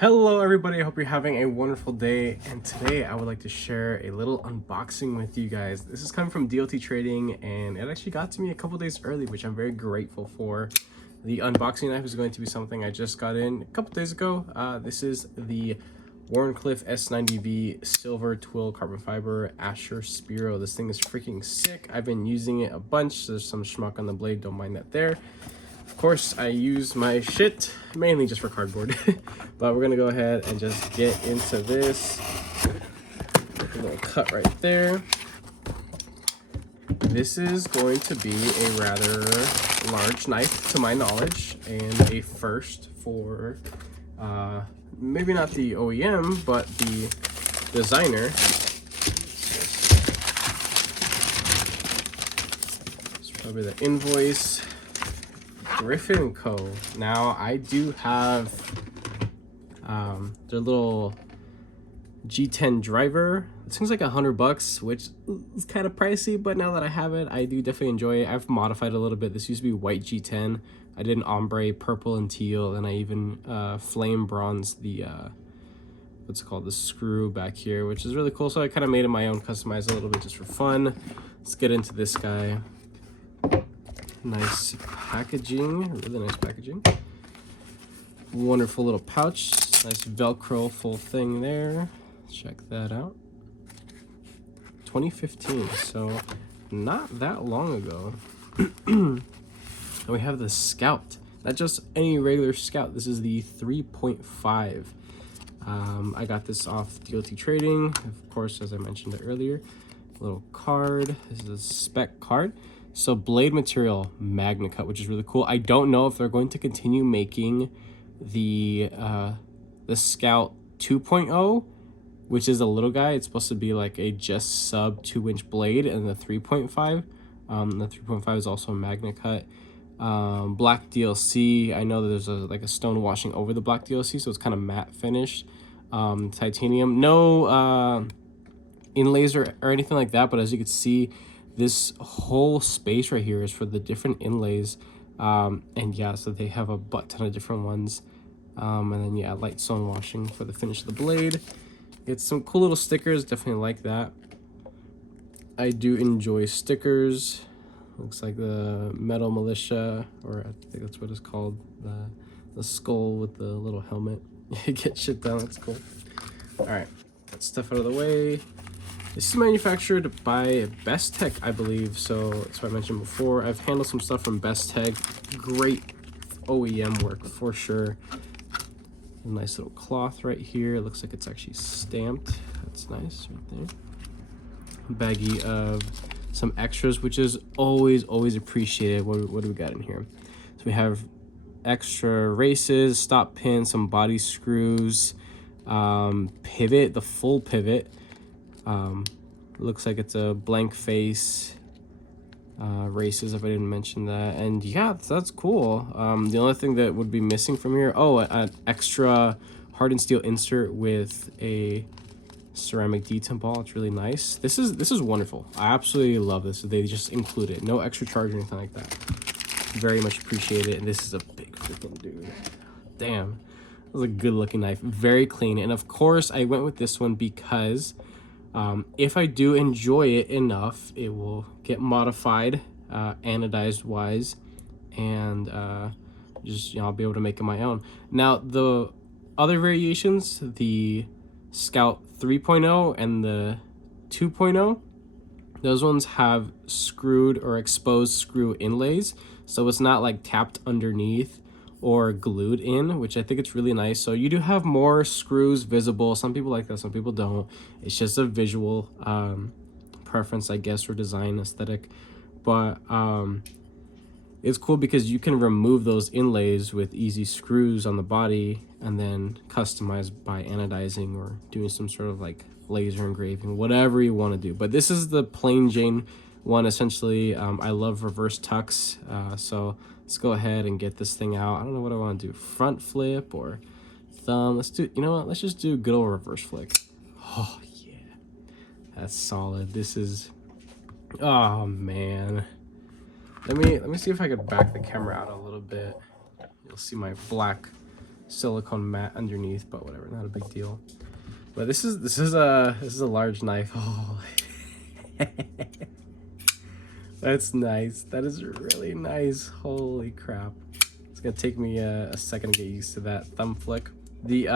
Hello everybody, I hope you're having a wonderful day, and today I would like to share a little unboxing with you guys. This is coming from DLT Trading, and it actually got to me a couple days early, which I'm very grateful for. The unboxing knife is going to be something I just got in a couple days ago. This is the Warncliffe S90V Silver Twill Carbon Fiber Asher Spiro. This thing is freaking sick. I've been using it a bunch. There's some schmuck on the blade, don't mind that there. Of course, I use my shit mainly just for cardboard, but we're gonna go ahead and just get into this. A little cut right there. This is going to be a rather large knife to my knowledge, and a first for maybe not the OEM, but the designer. It's probably the invoice. Griffin Co. Now I do have their little G10 driver. It seems like $100, which is kind of pricey, but now that I have it, I do definitely enjoy it. I've modified it a little bit. This used to be white G10. I did an ombre, purple and teal, and I even flame bronze the what's it called, the screw back here, which is really cool. So I kind of made it my own, customized a little bit just for fun. Let's get into this guy. Nice packaging, really nice packaging. Wonderful little pouch, nice Velcro full thing there. Check that out. 2015, so not that long ago. And we have the Scout, not just any regular Scout. This is the 3.5. I got this off DLT Trading, of course, as I mentioned it earlier. Little card. This is a spec card. So blade material, Magna Cut, which is really cool. I don't know if they're going to continue making the Scout 2.0, which is a little guy. It's supposed to be like a just sub 2-inch blade, and the 3.5. The 3.5 is also a Magna Cut. Black DLC. I know that there's like a stone washing over the black DLC, so it's kind of matte finished. Titanium. No inlays or anything like that, but as you can see, this whole space right here is for the different inlays. And yeah, so they have a butt ton of different ones. And then yeah, light stone washing for the finish of the blade. It's some cool little stickers, definitely like that. I do enjoy stickers. Looks like the Metal Militia, or I think that's what it's called. The skull with the little helmet. Get shit done, that's cool. All right, that stuff out of the way. This is manufactured by Best Tech, I believe, so that's what I mentioned before. I've handled some stuff from Best Tech. Great OEM work for sure. A nice little cloth right here. It looks like it's actually stamped. That's nice right there. Baggie of some extras, which is always appreciated. What do we got in here? So we have extra races, stop pins, some body screws, pivot, the full pivot. Looks like it's a blank face, races, if I didn't mention that. And yeah, that's cool. The only thing that would be missing from here, an extra hardened steel insert with a ceramic detent ball. It's really nice. This is wonderful. I absolutely love this. They just include it, no extra charge or anything like that. Very much appreciate it. And this is a big freaking dude. Damn, that was a good looking knife, very clean. And of course I went with this one because if I do enjoy it enough, it will get modified, anodized wise, and just, you know, I'll be able to make it my own. Now the other variations, the Scout 3.0 and the 2.0, those ones have screwed or exposed screw inlays, so it's not like tapped underneath or glued in, which I think it's really nice. So you do have more screws visible. Some people like that, some people don't. It's just a visual preference, I guess, or design aesthetic. But it's cool because you can remove those inlays with easy screws on the body and then customize by anodizing or doing some sort of like laser engraving, whatever you want to do. But this is the plain Jane one, essentially. I love reverse tucks, so let's go ahead and get this thing out. I don't know what I want to do, front flip or thumb. Let's do, you know what, let's just do good old reverse flick. Oh yeah, that's solid. This is, oh man, let me see if I could back the camera out a little bit. You'll see my black silicone mat underneath, but whatever, not a big deal. But this is a large knife. Oh, that's nice. That is really nice. Holy crap! It's gonna take me a second to get used to that thumb flick. The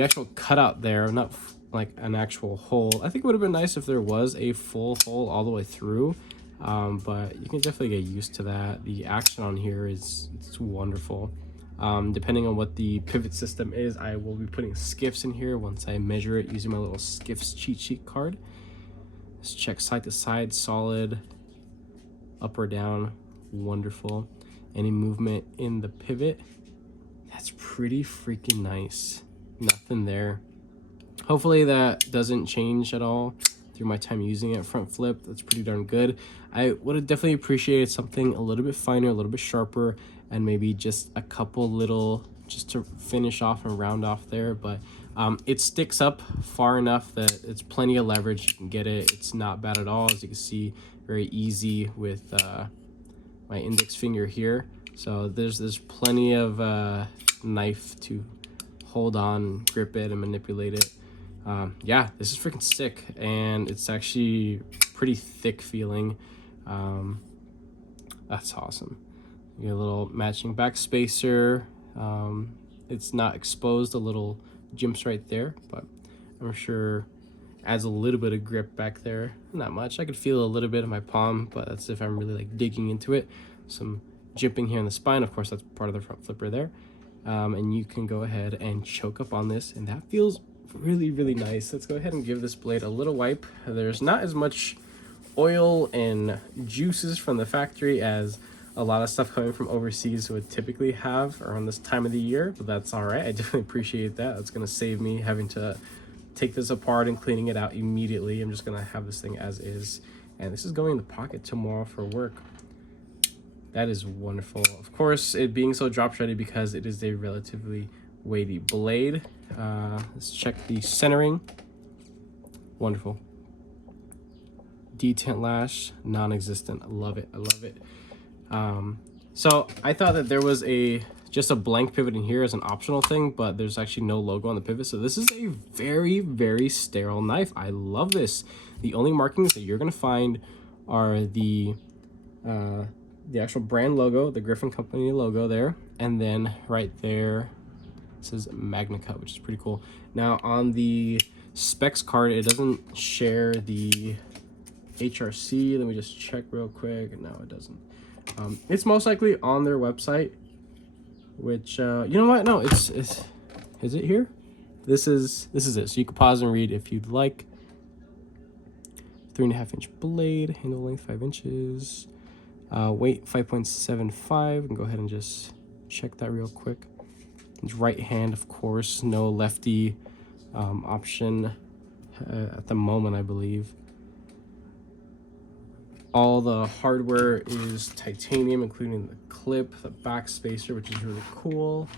actual cutout there, not like an actual hole. I think it would have been nice if there was a full hole all the way through, but you can definitely get used to that. The action on here it's wonderful. Depending on what the pivot system is, I will be putting skiffs in here once I measure it using my little skiffs cheat sheet card. Let's check side to side, solid, up or down, wonderful. Any movement in the pivot, that's pretty freaking nice. Nothing there. Hopefully that doesn't change at all through my time using it. Front flip, that's pretty darn good. I would have definitely appreciated something a little bit finer, a little bit sharper, and maybe just a couple little, just to finish off and round off there. But it sticks up far enough that it's plenty of leverage. You can get it. It's not bad at all. As you can see, very easy with my index finger here. So there's plenty of knife to hold on, grip it, and manipulate it. Yeah, this is freaking sick, and it's actually pretty thick feeling. That's awesome. You get a little matching back spacer. It's not exposed, a little jimps right there, but I'm sure adds a little bit of grip back there. Not much. I could feel a little bit in my palm, but that's if I'm really like digging into it. Some jimping here in the spine. Of course, that's part of the front flipper there. And you can go ahead and choke up on this, and that feels really, really nice. Let's go ahead and give this blade a little wipe. There's not as much oil and juices from the factory as a lot of stuff coming from overseas would typically have around this time of the year, but that's all right. I definitely appreciate that. That's going to save me having to take this apart and cleaning it out immediately. I'm just going to have this thing as is, and this is going in the pocket tomorrow for work. That is wonderful. Of course, it being so drop shredded because it is a relatively weighty blade. Let's check the centering. Wonderful. Detent lash, non-existent. I love it. I love it. So I thought that there was just a blank pivot in here as an optional thing, but there's actually no logo on the pivot. So this is a very, very sterile knife. I love this. The only markings that you're going to find are the actual brand logo, the Griffin Company logo there. And then right there, it says Magna Cut, which is pretty cool. Now on the specs card, it doesn't share the HRC. Let me just check real quick. No, it doesn't. It's most likely on their website, which you know what? No, is it here? This is it. So you can pause and read if you'd like. 3.5 inch blade, handle length 5 inches, weight 5.75. We can go ahead and just check that real quick. It's right hand, of course, no lefty option at the moment, I believe. All the hardware is titanium, including the clip, the back spacer, which is really cool.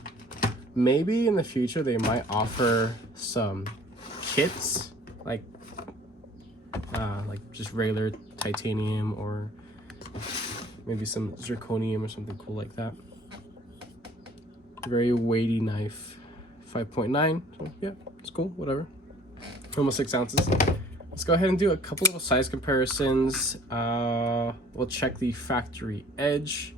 Maybe in the future they might offer some kits, like just regular titanium, or maybe some zirconium or something cool like that. Very weighty knife, 5.9. So yeah, it's cool. Whatever. Almost 6 ounces. Let's go ahead and do a couple little size comparisons. We'll check the factory edge,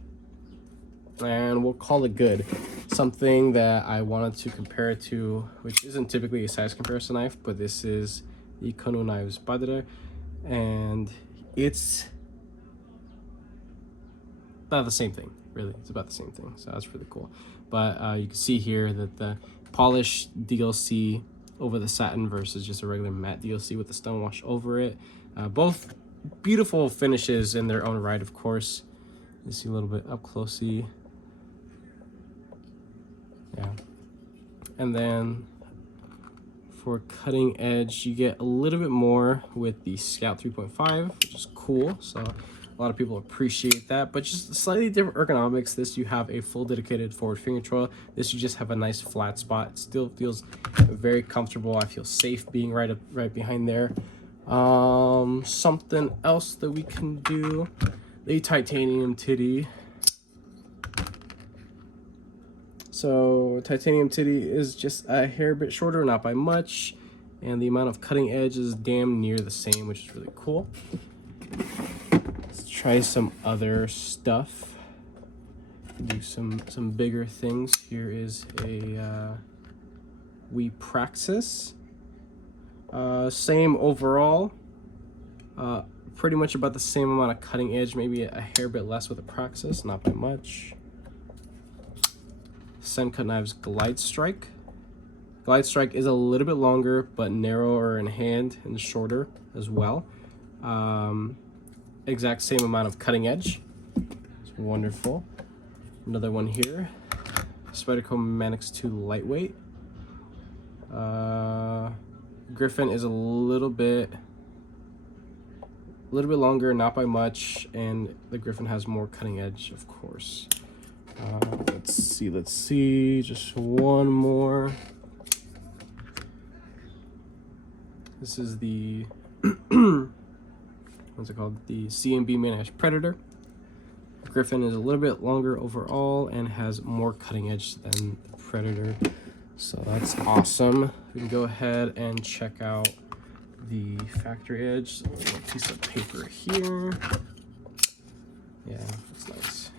and we'll call it good. Something that I wanted to compare it to, which isn't typically a size comparison knife, but this is the Konu Knives Padre, and it's about the same thing, really. It's about the same thing, so that's really cool. But you can see here that the polished DLC over the satin versus just a regular matte DLC with the stone wash over it. Both beautiful finishes in their own right, of course. You see a little bit up closely. Yeah. And then for cutting edge, you get a little bit more with the Scout 3.5, which is cool. So a lot of people appreciate that, but just slightly different ergonomics. This, you have a full dedicated forward finger choil. This, you just have a nice flat spot. It still feels very comfortable. I feel safe being right behind there. Something else that we can do, the titanium titty. So titanium titty is just a hair bit shorter, not by much, and the amount of cutting edge is damn near the same, which is really cool. Let's try some other stuff. Do some bigger things. Here is a We Praxis. Same overall. Pretty much about the same amount of cutting edge, maybe a hair bit less with a Praxis, not by much. Sencut Knives Glide Strike. Glide Strike is a little bit longer, but narrower in hand and shorter as well. Exact same amount of cutting edge. It's wonderful. Another one here, Spyderco Manix 2 Lightweight. Griffin is a little bit longer, not by much, and the Griffin has more cutting edge, of course. Let's see, just one more. This is the what's it called? The CMB Manage Predator. Griffin is a little bit longer overall and has more cutting edge than Predator, so that's awesome. We can go ahead and check out the factory edge. A little piece of paper here. Yeah, that's nice.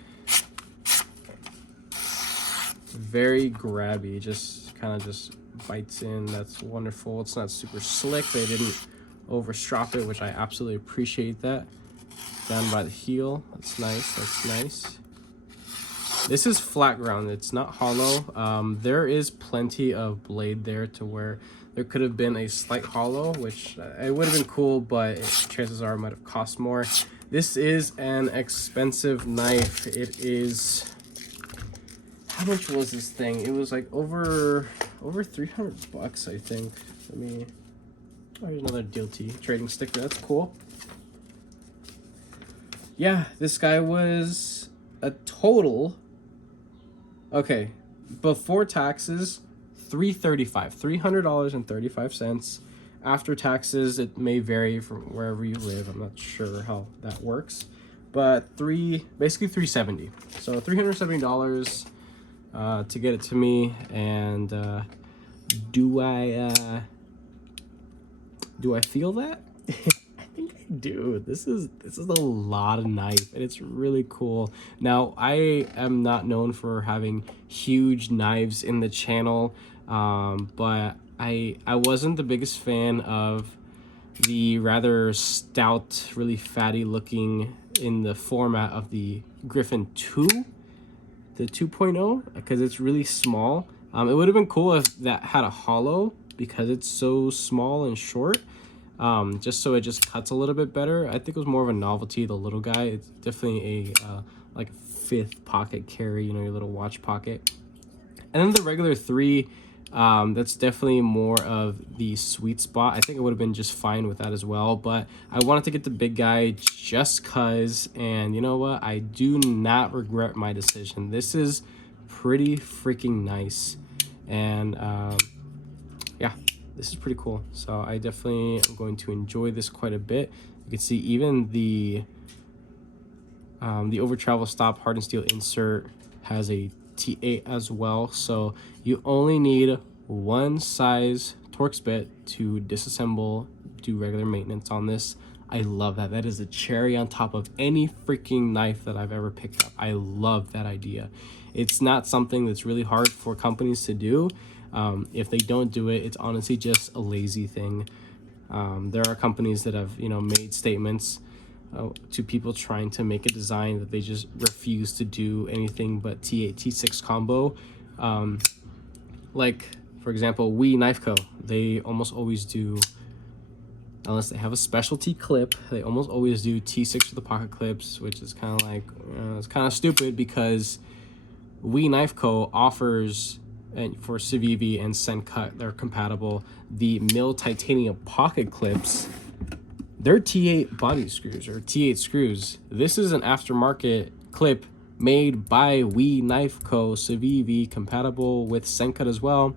Very grabby, just kind of just bites in. That's wonderful. It's not super slick. They didn't overstrop it, which I absolutely appreciate that. Down by the heel. That's nice. That's nice. This is flat ground. It's not hollow. There is plenty of blade there to where there could have been a slight hollow, which it would have been cool, but chances are it might have cost more. This is an expensive knife. It is, how much was this thing? It was like over 300 bucks, I think. Let me, oh, here's another DLT trading sticker. That's cool. Yeah, this guy was a total, okay, before taxes, $335. After taxes, it may vary from wherever you live. I'm not sure how that works, but basically $370. So $370 to get it to me. And do I feel that? Dude, this is a lot of knife, and it's really cool. Now, I am not known for having huge knives in the channel, but I wasn't the biggest fan of the rather stout, really fatty looking in the format of the Griffin 2, the 2.0, because it's really small. It would have been cool if that had a hollow, because it's so small and short. Just so it just cuts a little bit better. I think it was more of a novelty, the little guy. It's definitely a like 5th pocket carry, you know, your little watch pocket. And then the regular 3, that's definitely more of the sweet spot. I think it would have been just fine with that as well, but I wanted to get the big guy just cause, and you know what? I do not regret my decision. This is pretty freaking nice, and yeah. This is pretty cool, so I definitely am going to enjoy this quite a bit. You can see even the over travel stop hardened steel insert has a T8 as well, so you only need one size Torx bit to disassemble, do regular maintenance on this. I love that. That is a cherry on top of any freaking knife that I've ever picked up. I love that idea. It's not something that's really hard for companies to do. If they don't do it, it's honestly just a lazy thing. There are companies that have, you know, made statements to people trying to make a design that they just refuse to do anything but T8, T6 combo. Like, for example, We Knife Co. They almost always do, unless they have a specialty clip, they almost always do T6 for the pocket clips, which is kind of like, it's kind of stupid, because We Knife Co. offers, and for Civivi and Sencut, they're compatible, the mill titanium pocket clips. They're T8 body screws, or T8 screws. This is an aftermarket clip made by We Knife Co. Civivi, compatible with Sencut as well.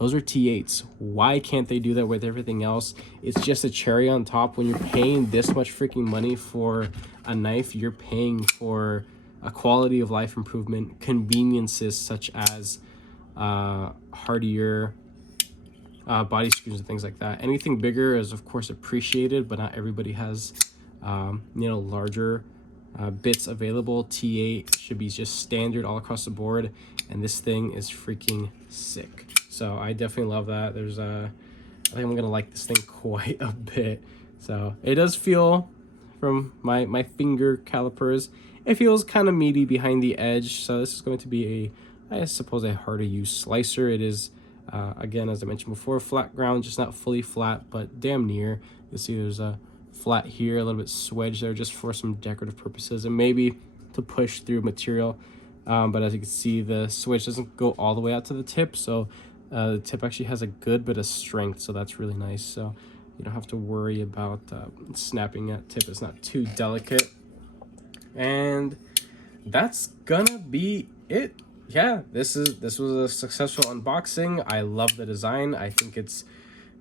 Those are T8s. Why can't they do that with everything else? It's just a cherry on top. When you're paying this much freaking money for a knife, you're paying for a quality of life improvement, conveniences such as hardier body screws and things like that. Anything bigger is of course appreciated, but not everybody has larger bits available. T8 should be just standard all across the board, and this thing is freaking sick. So I definitely love that. There's I think I'm gonna like this thing quite a bit. So it does feel, from my finger calipers, it feels kind of meaty behind the edge. So this is going to be I suppose a hard to use slicer. It is again, as I mentioned before, flat ground, just not fully flat, but damn near. You'll see there's a flat here, a little bit swedged there, just for some decorative purposes and maybe to push through material. But as you can see, the switch doesn't go all the way out to the tip, so the tip actually has a good bit of strength, so that's really nice. So you don't have to worry about snapping that tip. It's not too delicate. And that's gonna be it. Yeah, this was a successful unboxing. I love the design. I think it's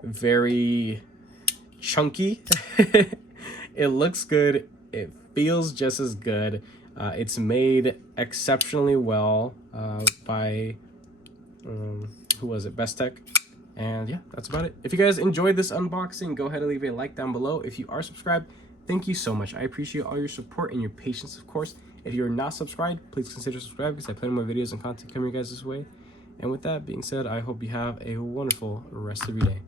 very chunky. It looks good. It feels just as good. It's made exceptionally well by who was it? Best Tech. And yeah, that's about it. If you guys enjoyed this unboxing, go ahead and leave a like down below. If you are subscribed, thank you so much. I appreciate all your support and your patience, of course. If you're not subscribed, please consider subscribing, because I plan more videos and content coming your guys this way. And with that being said, I hope you have a wonderful rest of your day.